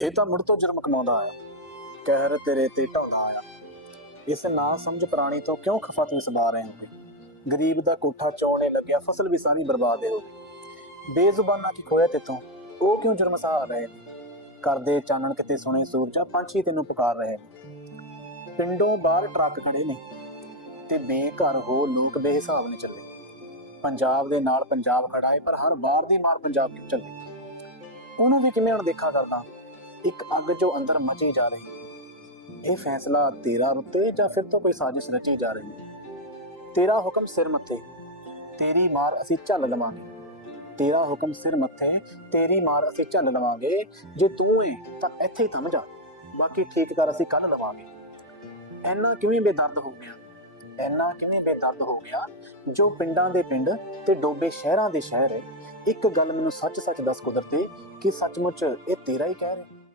ਇਹ ਤਾਂ ਮੁੜ ਤੋਂ ਜੁਰਮ ਕਮਾਉਂਦਾ ਆਇਆ। ਕਹਿਰ ਤੇਰੇ ਤੇ ਢਾਉਂਦਾ ਆਇਆ। ਇਸ ਨਾ ਸਮਝ ਪ੍ਰਾਣੀ ਤੋਂ ਕਿਉਂ ਖਫਾ ਤੂੰ ਸਦਾ ਰਹੇ ਹੋਗੇ? ਗਰੀਬ ਦਾ ਕੋਠਾ ਚੋਣੇ ਲੱਗਿਆ, ਫਸਲ ਵੀ ਸਾਰੀ ਬਰਬਾਦ ਹੋ ਗਈ। ਬੇਜ਼ੁਬਾਨਾਂ ਕੀ ਖੋਇਆ ਤੇਤੋਂ? ਉਹ ਕਿਉਂ ਜੁਰਮ ਸਹਾ ਰਹੇ ਨੇ? ਕਰਦੇ ਚਾਨਣ ਕਿਤੇ ਸੁਣੇ ਸੂਰਜਾ, ਪੰਛੀ ਤੈਨੂੰ ਪੁਕਾਰ ਰਹੇ ਪਿੰਡੋਂ ਬਾਹਰ ਟਰੱਕ ਖੜੇ ਨੇ ਤੇ ਬੇਘਰ ਹੋ ਲੋਕ ਬੇਹਿਸਾਬ ਨੇ ਚੱਲੇ। ਪੰਜਾਬ ਦੇ ਨਾਲ ਪੰਜਾਬ ਖੜਾ ਹੈ ਪਰ ਹਰ ਵਾਰ ਦੀ ਮਾਰ ਪੰਜਾਬ ਕਿਉਂ ਚੱਲੇ? ਉਹਨਾਂ ਦੀ ਕਿਵੇਂ ਅਣਦੇਖਾ ਕਰਦਾ? ਇੱਕ ਅੱਗ ਜੋ ਅੰਦਰ ਮਚੀ ਜਾ ਰਹੀ ਇਹ ਫੈਸਲਾ ਤੇਰਾ ਰੁੱਤੇ ਜਾਂ ਫਿਰ ਤੋਂ ਕੋਈ ਸਾਜ਼ਿਸ਼ ਰਚੀ ਜਾ ਰਹੀ ਤੇਰਾ ਹੁਕਮ ਸਿਰ ਮੱਥੇ। ਤੇਰੀ ਮਾਰ ਅਸੀਂ ਝੱਲ ਲਵਾਂਗੇ। ਤੇਰਾ ਹੁਕਮ ਸਿਰ ਮੱਥੇ, ਤੇਰੀ ਮਾਰ ਅਸੀਂ ਝੱਲ ਲਵਾਂਗੇ। ਜੇ ਤੂੰ ਏ, ਤਾਂ ਇੱਥੇ ਹੀ ਥੰਮ ਜਾ। ਬਾਕੀ ਠੀਕ ਕਰ ਅਸੀਂ ਕੱਲ ਲਵਾਂਗੇ। ਐਨਾ ਕਿਵੇਂ ਬੇਦਰਦ ਹੋ ਗਿਆ? ਐਨਾ ਕਿਵੇਂ ਬੇਦਰਦ ਹੋ ਗਿਆ? ਜੋ ਪਿੰਡਾਂ ਦੇ ਪਿੰਡ ਤੇ ਡੋਬੇ ਸ਼ਹਿਰਾਂ ਦੇ ਸ਼ਹਿਰ ਇੱਕ ਗੱਲ ਮੈਨੂੰ ਸੱਚ-ਸੱਚ ਦੱਸ ਕੁਦਰਤੀ ਕਿ ਸੱਚਮੁੱਚ ਇਹ ਤੇਰਾ ਹੀ ਕਹਿ ਰਿਹਾ